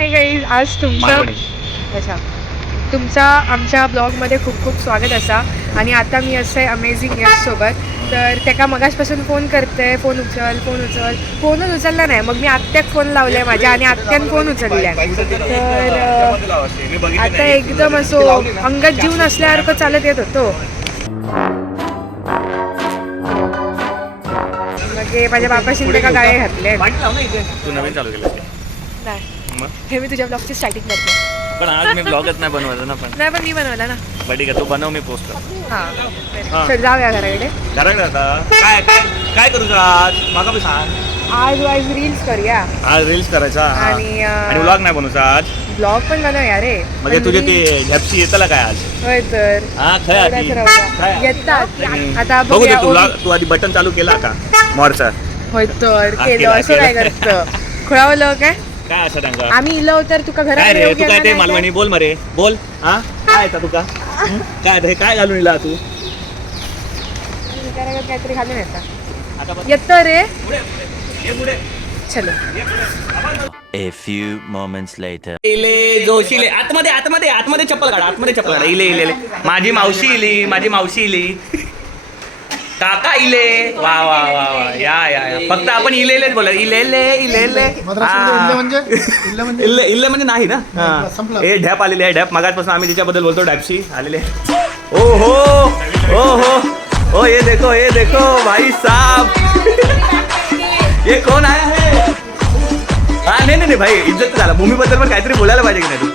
नाही काही आज तुमचा आमच्या ब्लॉगमध्ये खूप खूप स्वागत असा. आणि आता मी असं आहे अमेझिंग यशसोबत. तर त्याका मगासपासून फोन करते, फोनच उचलला नाही. मग मी आत्याक फोन लावलाय माझ्या आणि आत्यान फोन उचलल्या. तर आता एकदम असो अंगात जीवन असल्यासारखं चालत येत होतो. मग माझ्या बापाशी ते का गाळे घातले. तू नवीन चालू केलं नाही हे मी तुझ्या ब्लॉगची स्टार्टिंग करते. पण आज मी ब्लॉगच नाही बनवलं ना. पण नाही पण मी बनवला ना. ठीक आहे, तू बनव, मी पोस्ट करतो. हां चल जाऊया घराकडे. घराकडे आता काय काय काय करू आज मागा मी सांग. आज रील्स करूया. आज रील्स करायचा आणि व्लॉग नाही बनवायचा आज. ब्लॉग पण बनवूया रे. म्हणजे तुझे ती झेपशी येतला काय आज? होय तर हा खरं येतात. आता बघू दे. तू आधी बटन चालू केला का मोरचा? होय तर केलं. असं काय करतं खुळावलं काय काय असं सांगा. आम्ही इलो तर तुका घरात काय रे तू काय ते मालवणी बोल मरे बोल. हा काय येतं तुका काय हे काय घालून इला तू? काहीतरी घालून येत रे. चलो. A few moments later. इले जोशीले आतमध्ये चप्पल काढा. इले माझी मावशी इली काका इले. वा वा वा वा या फक्त आपण इलेलेच बोला. इले म्हणजे नाही ना. हे ढॅप आलेले आहे. ढॅप मगाचपासून आम्ही तिच्याबद्दल बोलतो. डॅपशी आलेले. ओ हो ये देखो भाई साहब ये कौन आया है? हा नाही भाई इज्जत झाला. भूमीबद्दल पण काहीतरी बोलायला पाहिजे की नाही तू?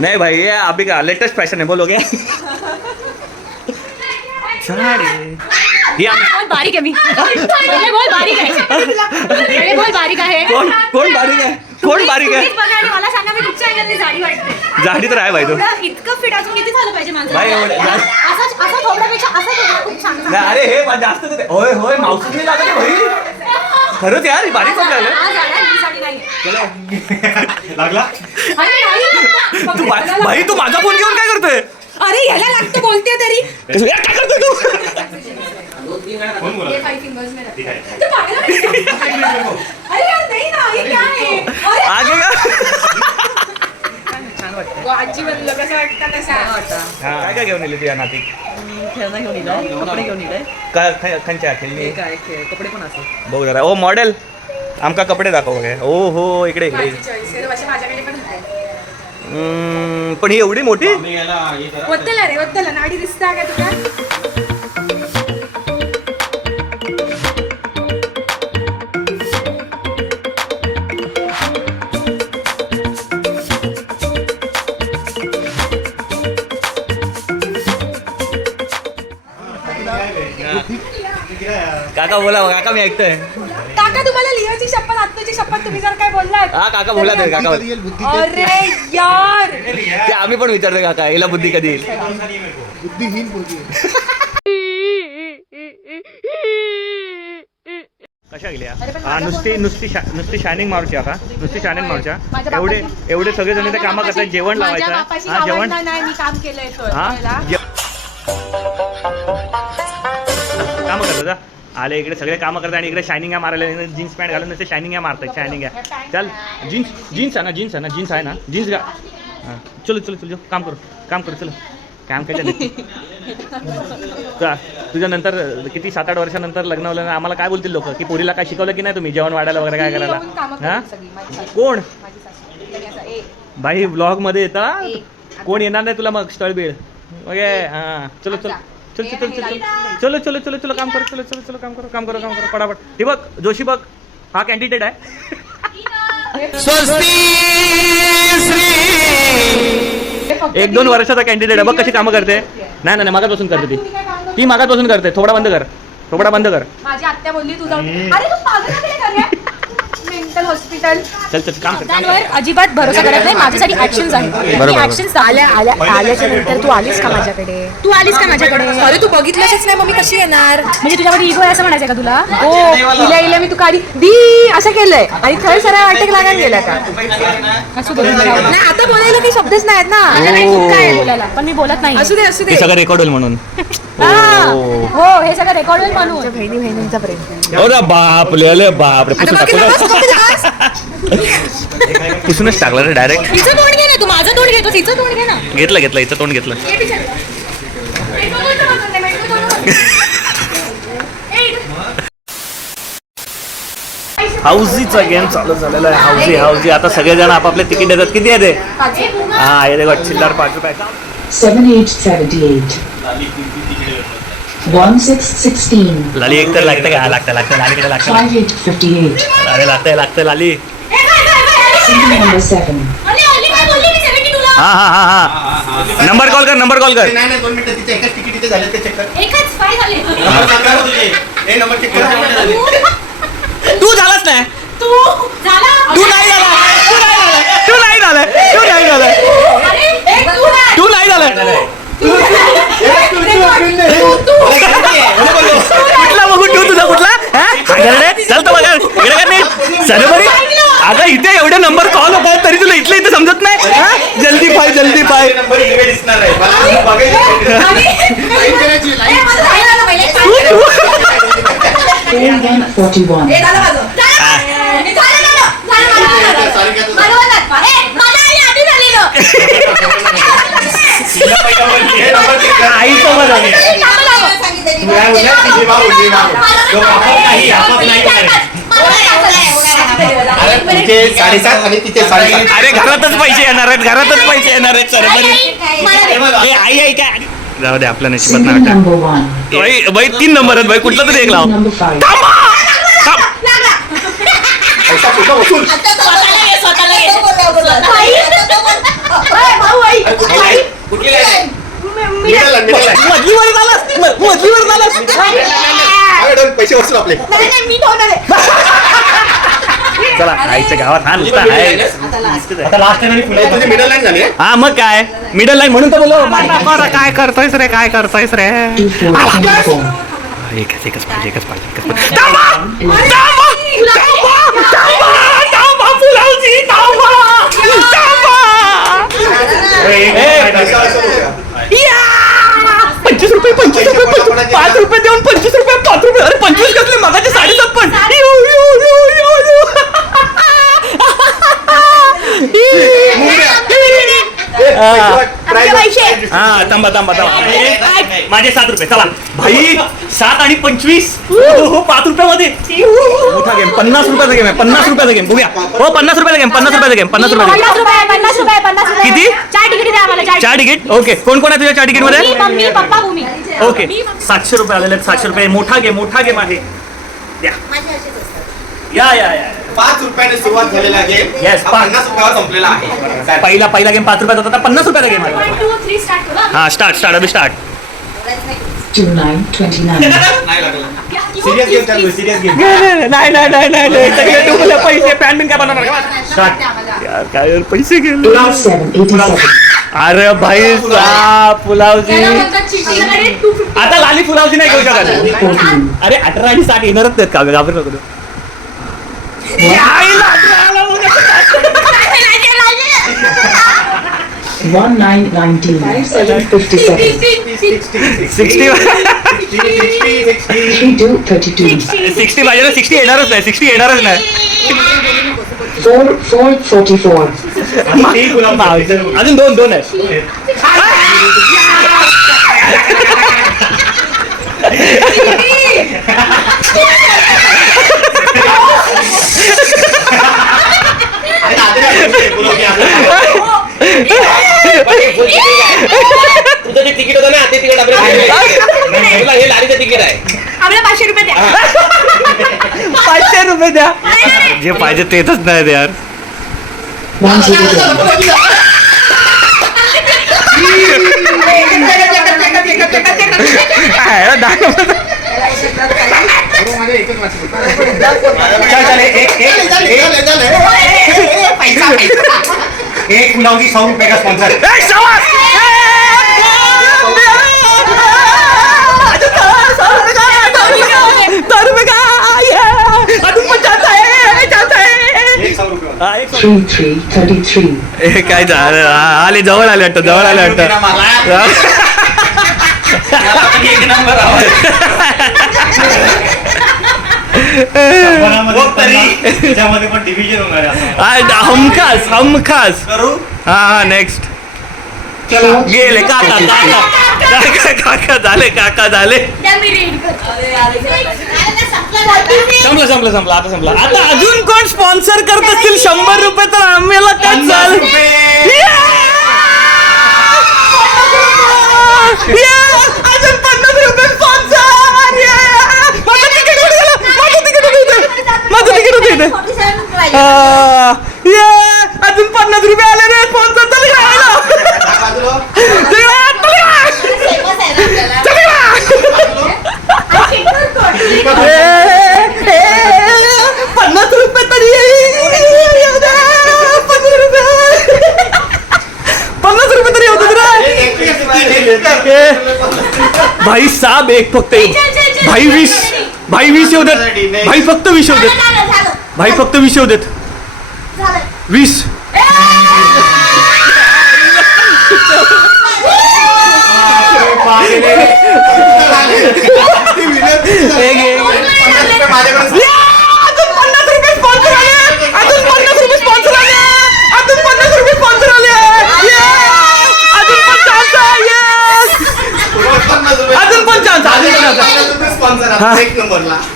नहीं भाई ये अभी का लेटेस्ट फैशन है. बोलोगे बहुत बारीक है मी. पहिले बोल बारीक आहे. पहिले बोल बारीक आहे. कोण बारीक आहे? कोण बारीक आहे? मला सांगा मी कुठच्या अँगलने जाडी वाटते? जाडी तर आहे भाई. तो इतकं फिट असून किती झालं पाहिजे माझं? भाई असं थोड्यापेक्षा असं थोडं खूप छान. अरे हे जास्त होय मावशी नाही लागत भाई. खरंच यार बारीक पण लागलं. लागला भाई. तू माझा फोन घेऊन काय करतोय? अरे याला लागतं बोलते तरी. काय करतोय तू? अरे यार नाही ना हे काय आहे? आगे का आजी बनलं कसं वाटतं तसा. काय घेऊन येईल तुझ्या नाती? खेळणं घेऊन येईल, कपडे घेऊन येईल. खंच्या खेळणी काय कपडे पण असतात. बघू जरा. ओ मॉडेल आमका कपडे दाखव. ओ हो इकडे माझ्याकडे पण पण ही एवढी मोठी. वत्तला नाडी दिसता का तुला? काका बोला. काका मी ऐकतोय. काका तुम्हाला लिओची शपथ आत्तूची शपथ तुम्ही जर काय बोललात. हा काका बोला ते काका. अरे यार ते आम्ही पण विचारतोय काका हिला बुद्धी कधी येईल. कशा गेल्या? हा नुसती शायनिंग मारूच्या का? नुसती शायनिंग मारूच्या. एवढे सगळे जण ते कामं करतात. जेवण लावायचं. हा जेवण नाही मी काम केलंय. काम करतात. आले इकडे सगळे कामं करतात आणि इकडे शायनिंग मारायला जीन्स पॅन्ट घालून नसते शायनिंग मारतात. शायनिंग चल जीन्स आहे ना जीन्स आहे ना जीन्स घा. हां चलो काम करू चलो. काम केलं तुझ्या नंतर किती 7-8 वर्षानंतर लग्न झालं. आम्हाला काय बोलतील लोक की पोरीला काय शिकवलं की नाही तुम्ही जेवण वाढायला वगैरे काय करायला? हां कोण बाई ब्लॉग मध्ये येतात? कोण येणार नाही तुला मग स्थळ बीळ वगैरे? हां चलो काम करू काम करू पटापट. हे बघ जोशी बघ हा कॅन्डिडेट आहे. एक 2 वर्षाचा कॅन्डिडेट आहे. बघ कशी कामं करते. नाही मागापासून करते ती मागापासून करते. थोडा बंद कर. माझी आत्या बोलली तू जाऊन. अरे तू पागल का मेंटल हॉस्पिटल. चल काम कर. अजिबात भरोसा करत नाही. माझ्यासाठी ऍक्शन्स आहेत. ऍक्शन्स आल्याच्या नंतर तू आलीस का माझ्याकडे? अरे तू बघितलंच नाही मग मी कशी येणार? म्हणजे तुझ्यामध्ये इगो आहे असं म्हणायचं का तुला? हो इला मी तू काढी दी असं केलंय आणि थंय सरा अटॅक लागायला गेला का? नाही आता बोलायला काही शब्दच नाहीत ना. काय बोलायला पण मी बोलत नाही. असू दे सगळं रेकॉर्ड होईल म्हणून. हो हे सगळं रेकॉर्ड होईल म्हणून बहिणींचा प्रेम. अरे बापले बापरे पुसूनच टाकलं रे डायरेक्ट. हिचं तोंड घे ना, तू माझं तोंड घेतोस, हिचं तोंड घे ना. घेतलं हिचं तोंड घेतलं. हाऊजीचा गेम चालू झालेला आहे. हाऊजी आता सगळेजण आपापले तिकीट देतात. किती आहे ते? हा हे देखो चिल्लर 5 रुपये. 7878 1616 लाली एक तर लागतं का? लागतं लालीकडे लागतं. 5858 अरे लागतं लाली. single number 7 हा नंबर कॉल कर. नाही 2 मिनिटं तिचे एकच तिकीट इथे झाले ते चेक कर. एकच फाय झाले. नंबर सांगा हो तुझे. हे नंबर चेक कर. तू झालाच नाही. तू झाला. तू नाही झाला. कुठला बघू तू तुझा कुठला? चल तर बघा इकडे काय नाही सर बरी. आता इथे एवढे नंबर कॉल होतात तरी तुला इथं समजत नाही. जल्दी पाय नंबर हिरवे दिसणार आहे. मला बघायचं. लाईन करायची, लाईन. 4141 हे नंबर चेक कर. आईसोबत आहे. काय बोलला? तुझी भाऊ, तुझी भाऊ. तो आपण नाही अरे तुझे 7.5 आणि तिचे 7.5. अरे घरातच पैसे येणार आहेत सर बरी. आई काय जाऊ दे आपल्या नशिबात single नाही number 1 बाई 3 नंबर आहेत बाई. कुठला तरी एक लाव. number 5 पैसा कुठं वसूल? कुठली लाईन? Middle line. मधलीवर झालास. अरे दोन पैसे वसूल आपले. चला आईच्या गावात हा नुसता आहे. आता लास्ट टाइम तुझी मिडल लाईन झाली आहे. हा मग काय मिडल लाईन म्हणून तर बोलो. काय करतोयस रे 2424 एकच पाहिजे. पैसा वसूल होता. 25 रुपये 5 रुपये देऊन 25 रुपये 5 रुपये. अरे 25 कसले मगाचे 7.5 पण. हा थांबा माझे 7 रुपये. चला भाई 7 आणि 25 हो 5 रुपयामध्ये मोठा गेम. 50 रुपयाचा गेम आहे. 50 रुपयाचा गेम बघूया. हो 50 रुपयाचा गेम. 50 रुपयाचा गेम. 50 रुपये किती? 4 तिकीट द्या आम्हाला. 4 तिकीट. ओके कोण आहे तुझ्या 4 तिकीट मध्ये? मम्मी पप्पा भूमी. ओके 700 रुपये आलेले आहेत. 700 रुपये मोठा गेम आहे. या 5 रुपयाने सुरुवात झालेला गेम Yes, 50 रुपयावर संपलेला आहे. पहिला गेम 5 रुपयाचा होता. 50 रुपयाचा गेम आहे. 1 2 3 स्टार्ट करू. हा स्टार्ट अभि स्टार्ट. 2929 नाही लागला. सिरियस गेम चालू. Serious game. नाही पैसे पॅन बिन काय बनवणार यार काय यार पैसे गेले. 8787 अरे भाई पुलावजी आता लाली पुलावजी नाही घेऊ शकत. 14 अरे 18 आणि 60 येणारच आहेत का? घाबरू नको. 1919 757 3232 60 पाहिजे ना. 60 येणारच नाही. 60 येणारच नाही. 4444 अजून दोन आहे. तुझं जे तिकीट होतं ना ते तिकीट आपल्याला हे लारीचं तिकीट आहे. आम्हाला 500 रुपये द्या. 500 रुपये द्या. जे पाहिजे तेच नाही यार. 100 एक पुलावजी 100 रुपये का स्पॉन्सर. Three, 33. काय आले जवळ आले वाटतं. एक नंबर आवाज तरी त्याच्यामध्ये पण डिव्हिजन होणार आहे हमखास हमखास. करू हा नेक्स्ट गेले काका काका काका काका झाले काका झाले. संपलं संपलं संपलं आता संपलं. आता अजून कोण स्पॉन्सर करत असतील 100 रुपये तर आम्हाला काय चाल. अजून 50 रुपये स्पॉन्सर. माझं तिकीट कुठे गेलं? माझं तिकीट कुठे इथे? माझं तिकीट कुठे इथे? अजून 50 रुपये आले रे स्पॉन्सर. भाई साहब एक फक्त भाई 20 येऊ देत. भाई फक्त 20 येऊ देत. भाई फक्त 20 येऊ देत. 20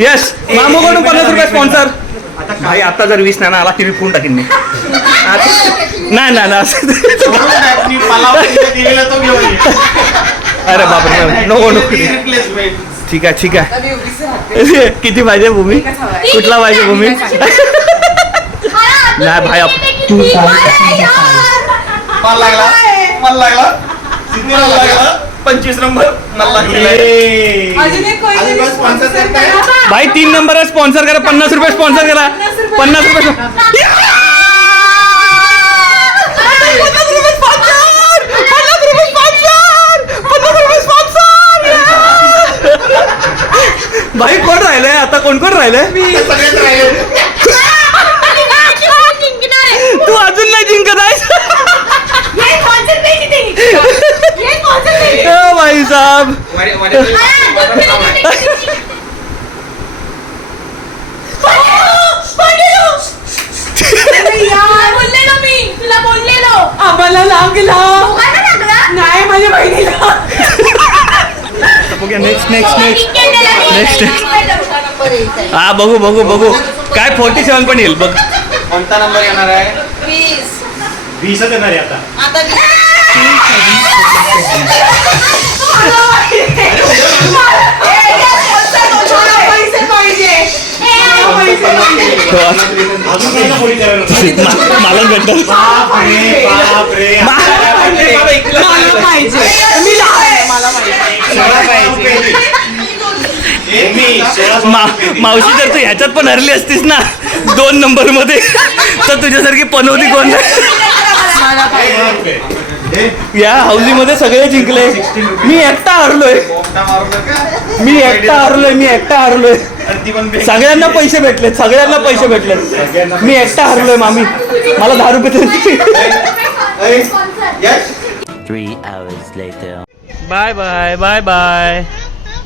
येस मामूकडून 50 रुपये स्पॉन्सर. भाई आता जर 20 नाही आला टीव्ही फोडून टाकीन मी. नाही नाही अरे बापरे नको नको. ठीक आहे ठीक आहे. किती पाहिजे भूमी? कुठला पाहिजे भूमी? नाही भाई मला लागला 25 नंबर मला भाई 3 नंबर स्पॉन्सर करा. 50 रुपये स्पॉन्सर करा. 50 रुपये भाई कोण राहिलंय आता? कोण कोण राहिलंय? तू अजून नाही जिंकत आहेस. भाई साहब आम्हाला लागला नाही माझ्या बहिणीला. Next next next next. हा बघू बघू बघू काय 47 पण येईल बघ. कोणता नंबर येणार आहे? 20 येणार आहे आता. मला भेटत मावशी जर तू ह्याच्यात पण हरली असतीस ना 2 नंबर मध्ये तर तुझ्यासारखी पनवती कोण नाही. या हाऊसीमध्ये सगळे जिंकले. मी एकटा हरलोय. मी एकटा हरलोय. सगळ्यांना पैसे भेटले. सगळ्यांना पैसे भेटले. मी एकटा हरलोय मामी. मला 10 रुपये. 3 hours later. Bye bye bye bye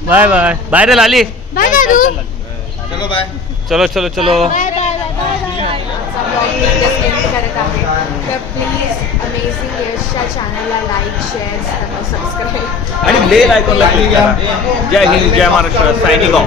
bye bye bye रे लाली. चलो बाय. चलो चलो चलो. तर प्लीज अमेझिंग यशच्या चॅनलला लाईक शेअर सबस्क्राईब आणि बेल आयकॉनला क्लिक करा. जय हिंद जय महाराष्ट्र. Signing of.